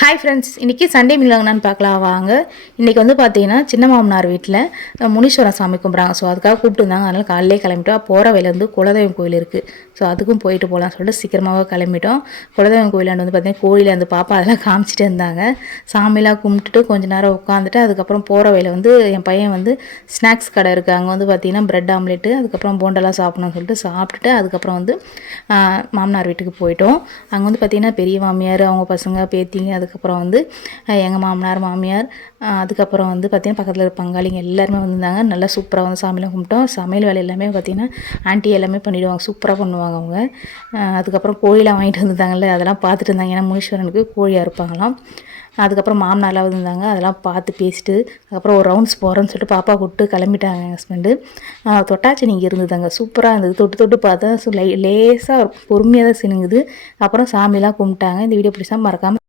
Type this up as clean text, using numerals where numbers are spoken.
Hi friends, இன்றைக்கி Sunday மில்லாங்கன்னு பார்க்கலாம் வாங்க. இன்றைக்கி வந்து பார்த்தீங்கன்னா சின்ன மாமனார் வீட்டில் முனீஸ்வரன் சாமி கும்பிட்றாங்க. ஸோ அதுக்காக கூப்பிட்டுருந்தாங்க. அதனால் காலையிலே கிளம்பிட்டோம். போகிற வழியிலேருந்து குலதெய்வம் கோயில் இருக்குது. ஸோ அதுக்கும் போயிட்டு போகலான்னு சொல்லிட்டு சீக்கிரமாகவே கிளம்பிட்டோம். குலதெய்வம் கோயிலாண்டு வந்து பார்த்தீங்கன்னா கோயிலில் அந்த பாப்பா அதெல்லாம் காமிச்சிட்டு இருந்தாங்க. சாமிலாம் கும்பிட்டுட்டு கொஞ்சம் நேரம் உட்காந்துட்டு அதுக்கப்புறம் போகிற வழியில் வந்து என் பையன் வந்து ஸ்நாக்ஸ் கடை இருக்குது. அங்கே வந்து பார்த்தீங்கன்னா ப்ரெட் ஆம்லெட்டு அதுக்கப்புறம் போண்டெல்லாம் சாப்பிட்ணும்னு சொல்லிட்டு சாப்பிட்டுட்டு அதுக்கப்புறம் வந்து மாமனார் வீட்டுக்கு போயிட்டோம். அங்கே வந்து பார்த்திங்கன்னா பெரிய மாமியார், அவங்க பசங்க, பேத்திங்க, அதுக்கப்புறம் வந்து எங்கள் மாமனார் மாமியார், அதுக்கப்புறம் வந்து பார்த்திங்கன்னா பக்கத்தில் இருக்க பங்காளிங்க எல்லாருமே வந்திருந்தாங்க. நல்லா சூப்பராக வந்து சாமிலாம் கும்பிட்டோம். சமையல் வேலை எல்லாமே பார்த்திங்கன்னா ஆண்டி எல்லாமே பண்ணிவிடுவாங்க, சூப்பராக பண்ணுவாங்க அவங்க. அதுக்கப்புறம் கோழிலாம் வாங்கிட்டு வந்துருந்தாங்கல்ல, அதெல்லாம் பார்த்துட்டு இருந்தாங்க. ஏன்னா முனீஸ்வரனுக்கு கோழியாக இருப்பாங்களாம். அதுக்கப்புறம் மாமனார்லாம் வந்திருந்தாங்க. அதெல்லாம் பார்த்து பேசிட்டு அதுக்கப்புறம் ஒரு ரவுண்ட்ஸ் போகிறேன்னு சொல்லிட்டு பாப்பா கூப்பிட்டு கிளம்பிட்டாங்க எங்கள் ஹஸ்பண்டு. தொட்டாச்சி நீங்கள் இருந்ததாங்க, சூப்பராக இருந்தது. தொட்டு தொட்டு பார்த்தா லேசாக பொறுமையாக தான் சினுங்குது. அப்புறம் சாமிலாம் கும்பிட்டாங்க. இந்த வீடியோ பிடிச்சா மறக்காமல்